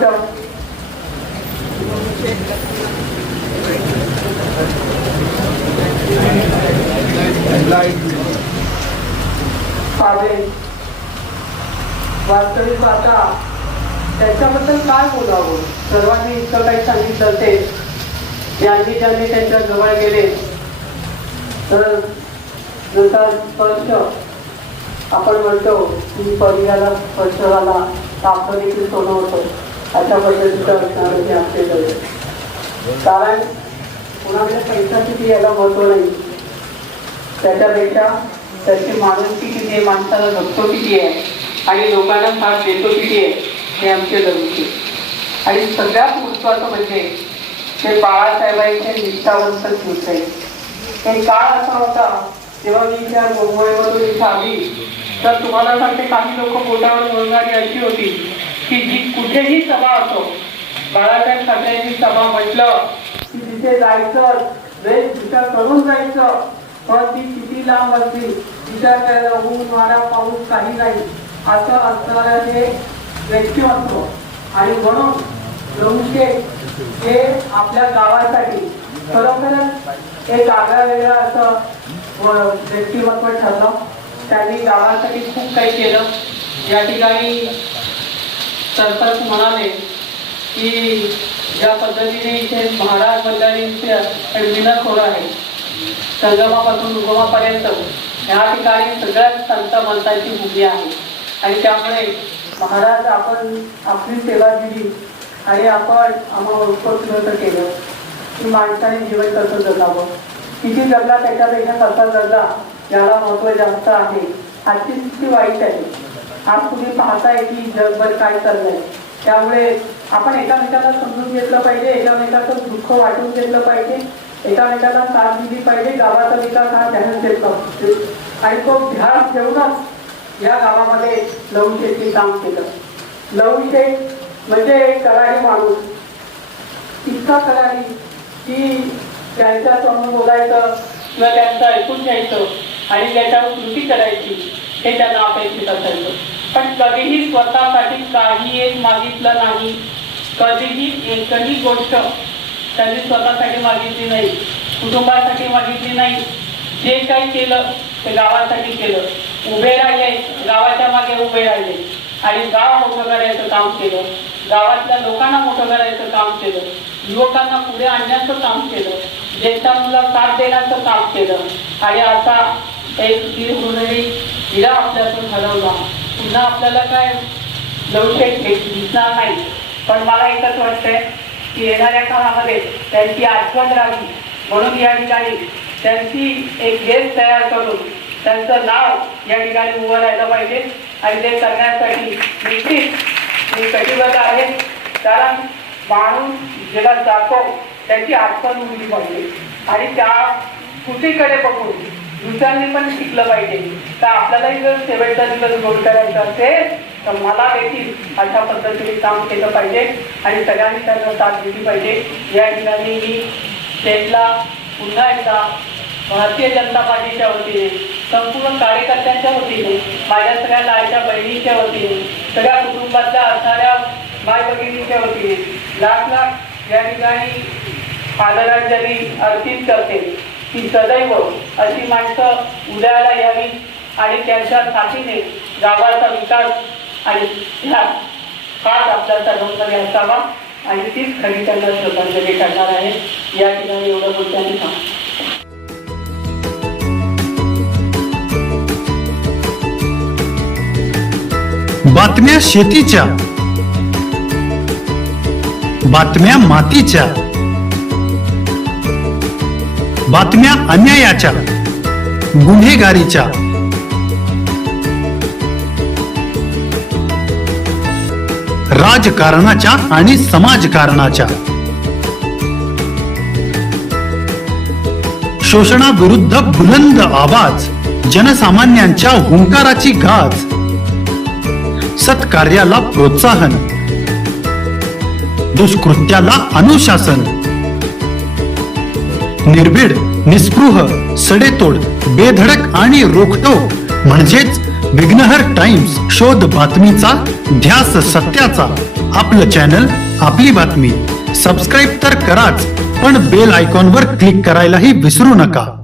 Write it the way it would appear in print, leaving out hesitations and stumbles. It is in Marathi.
छोटं वास्तविक आता त्याच्याबद्दल काय बोलावं. सर्वांनी इतकं काही सांगितलं ते ज्यांनी त्यांच्या जवळ गेले तर जसा स्पर्श आपण म्हणतो की परियाला स्पर्श झाला तर आपण देखील सोनं होतं अशा पद्धतीचं असणारं हे असलेलं. कारण कुणाकडे पैसा किती याला महत्व नाही, त्याच्यापेक्षा त्याची माणुसकी किती आहे, माणसाला जगतो किती आहे आणि लोकांना साथ देतो किती आहे हे आमचे लवचिक. आणि सगळ्यात महत्त्वाचं म्हणजे ते बाळासाहेबांचे निष्ठावंत होते. एक काळ असा होता तेव्हा मी त्या मुंबईवरून इथे आली तर तुम्हाला सांगते काही लोक बोटावर बोलणारी अशी होती की जी कुठेही सभा असो, बाळासाहेब ठाकरेंची सभा म्हटलं की तिथे जायचं, वेशभूषा करून जायचं, पण ती किती लांब असली विचार करायला ऊन वारा पाऊस काही नाही असं असणारं हे व्यक्तिमत्व. आणि म्हणून लवशेठ हे आपल्या गावासाठी खरोखरच एक आगळा वेगळा असं व्यक्तिमत्व ठरलं. त्यांनी गावासाठी खूप काही केलं. या ठिकाणी सरपंच म्हणाले की ज्या पद्धतीने इथे महाराज मंडळींचे विनखोर आहे संगमापासून उगमापर्यंत या ठिकाणी सगळ्यात संत मंतांची भूमी आहे. आणि त्यामुळे महाराज आपण आपली सेवा दिली आणि आपण आम्हाला उत्स्फूर्त केलं की माणसाने जीवन कसं जगावं, किती जगला त्याच्यापेक्षा कसा जगला याला महत्त्व जास्त आहे. आजची स्थिती वाईट आहे. आज तुम्ही पाहताय की जगभर काय चाललंय. त्यामुळे आपण एकामेकाला समजून घेतलं पाहिजे, एकामेकाचं दुःख वाटून घेतलं पाहिजे, एकामेकाला साथ दिली पाहिजे. गावाचा विकास हा ध्यान देत असतो आणि तो ध्यान ठेवूनच या गावामध्ये लवशेठनी काम केलं. लवशेठ म्हणजे कराडी माणूस, इतका कराडी की त्यांच्या समोर बोलायचं किंवा त्यांचं ऐकून घ्यायचं आणि त्याच्यावर कृती करायची हे त्यांना अपेक्षित असायचं. पण कधीही स्वतःसाठी काही एक मागितलं नाही, कधीही एकही गोष्ट त्यांनी स्वतःसाठी मागितली नाही, कुटुंबासाठी मागितली नाही. जे काही केलं ते गावासाठी केलं. उभे राहिले, गावाच्या मागे उभे राहिले आणि गाव मोठं करायचं काम केलं, गावातल्या लोकांना मोठं करायचं काम केलं, युवकांना पुढे आणण्याचं काम केलं, ज्येष्ठांना साथ देण्याचं काम केलं. आणि आता एक हृदयी हिरा आपल्यातून हरवला. पुन्हा आपल्याला काय लवशेठ दिसणार नाही. पण मला एकच वाटतंय की येणाऱ्या काळामध्ये त्यांची आठवण राहावी म्हणून या ठिकाणी त्यांची एक देश तयार करून त्यांचं नाव या ठिकाणी उभं राहिलं पाहिजे. आणि ते करण्यासाठी निश्चित मी कटिबद्ध आहे. कारण माणूस जेव्हा जातो त्याची आठवण उरली पाहिजे आणि त्या कृतीकडे बघून दुसऱ्यांनी पण शिकलं पाहिजे. तर आपल्यालाही जर शेवटचा दिवस गोड करायचा असेल तर मला देखील अशा पद्धतीने काम केलं पाहिजे आणि सगळ्यांनी त्यांना साथ दिली पाहिजे. या ठिकाणी मी स्टेटला पुन्हा एकदा भारतीय जनता पार्टीच्या वतीने, संपूर्ण कार्यकर्त्यांच्या वतीने, माझ्या सगळ्या लाडक्या बहिणींच्या वतीने, सगळ्या कुटुंबातल्या असणाऱ्या माय भगिनींच्या वतीने लाख या ठिकाणी आदरांजली अर्पित करते की सदैव अशी माणसं उदयाला यावी आणि त्यांच्या साथीने गावाचा विकास आणि ध्यान हाच आपल्या सर्वांमध्ये असावा आणि तीच खरी त्यांना श्रद्धांजली करणार आहे. या ठिकाणी एवढं बोलताना सांगतो. बातम्या शेतीच्या, बातम्या मातीच्या, बातम्या अन्यायाच्या, गुन्हेगारीच्या, राजकारणाच्या आणि समाजकारणाच्या, शोषणाविरुद्ध बुलंद आवाज, जनसामान्यांच्या हुंकाराची गाज, सत्कार्याला प्रोत्साहन, दुष्कृत्याला अनुशासन, निर्भीड, निस्पृह, सडेतोड, बेधडक आणि रोखठोक म्हणजेच विघ्नहर टाइम्स, शोध बातमीचा, ध्यास सत्याचा. आपलं चॅनल, आपली बातमी. सबस्क्राईब तर कराच, पण बेल आयकॉनवर क्लिक करायलाही विसरू नका.